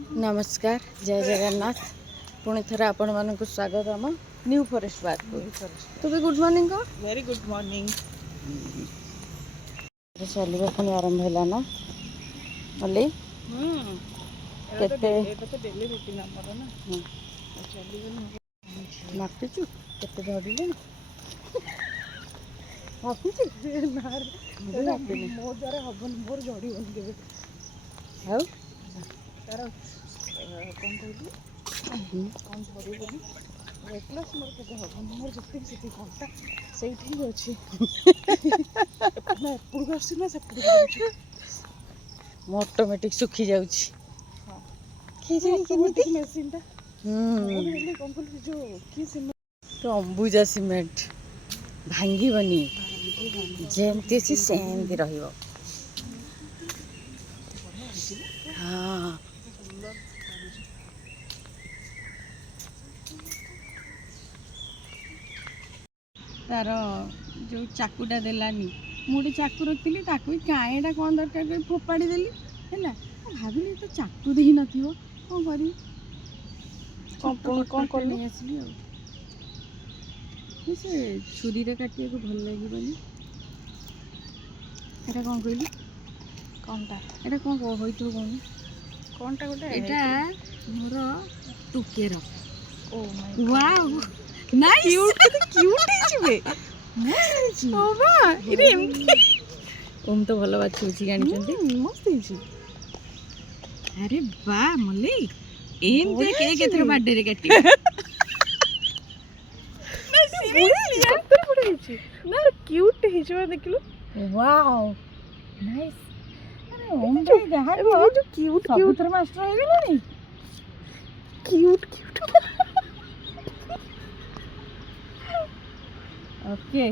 नमस्कार जय जगन्नाथ पुणी थे आपण मानक स्वागत आम न्यू फॉरेस्ट पार्क तो भी गुड मॉर्निंग कह वेरी गुड मॉर्निंग। चलवा पुणी आरंभ है ना अली केते डेली रूटीन हमर ना मापिचु केते धरिले मापिचु मो द्वारा हबन मोर झड़न के आउ तार कौन कहली कौन झड़ी बोली वेटलस मोर के हबन मोर जति जति घंटा सेठी अछि ना पुरगा सिना से पुरगा ऑटोमेटिक सुखी जाउची हां के जानी केमिति मशीन ता बोली कौन कहली जो की सिमेंट तो अंबुजा सीमेंट भांगी बनी जेमती सी सेमती रहिबो हाँ तार जो चाकुटा देलानी मुझे चाकू रखी कईटा कौन दरकार कर फोपाड़ी देली है भाविली तो चाकू दे न कौन करी कौन कर नहीं आसली से छुरी रे काटिया को भल लगे एटा कौन कहली कौनटा एटा कौन होइतो कौन कौनटा गोटे एटा मोर टुकेर oh my wow nice cute cute हिचबे मस्त हिची ओ बा इरे एमती ओम तो भलो बात होची गानी चंती मस्त हिची अरे वाह मले एम ते केक एथर बर्थडे रे काटी ना सीरियसली सत्तर पड़े हिची ना क्यूट हिचबा देखिलो वाओ नाइस अरे ओम भाई जहां जो क्यूट क्यूट कबूतर मास्टर हो Gelani cute cute okay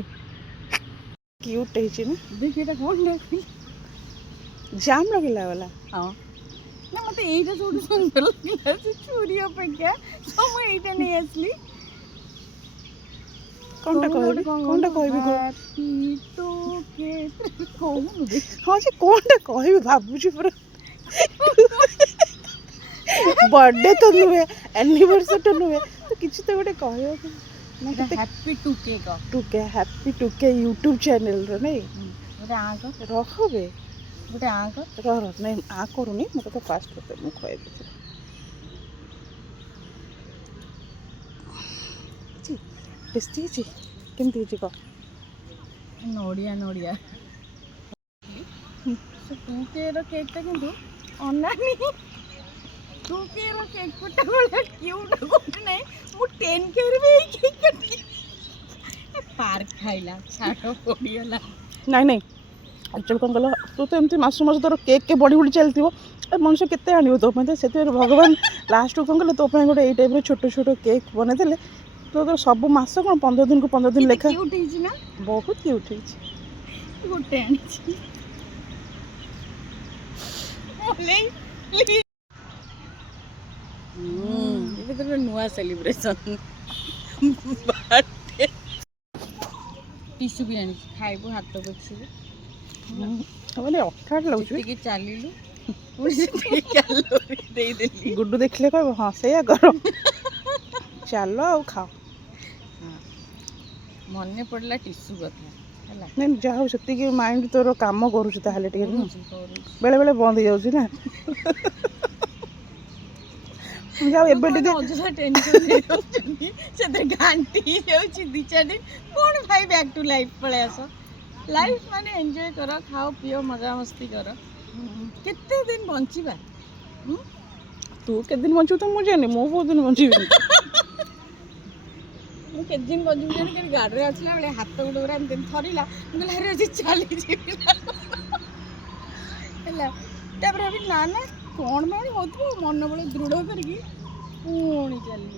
cute हिची ना देखिए एटा कौन देखी जाम लगला वाला हाँ ना मत एटा छोटू सुंदर लगला से छुरी अपेक्षा तो मैं एटा नहीं असली कौनटा कहबी कौनटा कहबी हैप्पी टू के कौन दे हां जे कौनटा कहबी भाबुची पूरा बर्थडे तो नुहे एनिवर्सरी तो नुहे तो किछि तो गोटे कहयो ना हैप्पी टू के का टुके हैप्पी टुके यूट्यूब चैनल रे नहीं गोटे आंक रखबे गोटे आंक रह नहीं आ करूनी मत तो फास्ट होते मु कहबी टेस्टी छी केमती छी को नोडिया नोडिया सो टू के रो केक ता किंतु अनानी टू के रो केक कोटा बोला क्यूट कोटे नहीं मु 10 के रे भी केक कटी पार्क खाइला छाटो पड़ीगला नहीं नहीं एक्चुअली कौन कहल तू तो एमती मास मास तोर केक के बड़ी बड़ी चलती मनुष्य केते आनियो तो से भगवान लास्ट कौन कहले तो गोटे ये टाइप छोट छोट केक बने देले तो सब मास कौन 15 दिन को 15 दिन लेखा क्यूट हिची ना बहुत क्यूट है गोटे आनिची ओले ये तो नुआ सेलिब्रेशन बर्थडे टिश्यू भी आनी खाइबो हाथ पोछिबो मैंने अठाठ लगुच के चलिलु कैलोरी दे देली गुड्डू देखले कह हाँ से करो चलो आ खाओ मन पड़ला टिश्यू कथा है नहीं जहाँ से माइंड तोर काम करुच बेले बेले बंद हो जाऊँ ना जाओ एबे टिके अजसा टेंशन ले होचनी से घांटी जाउची दी चार दिन कोन भाई बैक टू लाइफ पळे आसो लाइफ माने एंजॉय करो खाओ पियो मजा मस्ती करो कितने दिन बंचिबा तू के दिन बंचू तो मुझे नहीं मो बहुत दिन बंची मु के दिन बंचू जन के गाड़ी रे आछला बेले हाथ गोड़ पूरा एमते थरीला मुला रे जे चली जेबा हला तापर अभी ना ना कौन माने होतबो मन बळे दृढ़ करकी पुणी चली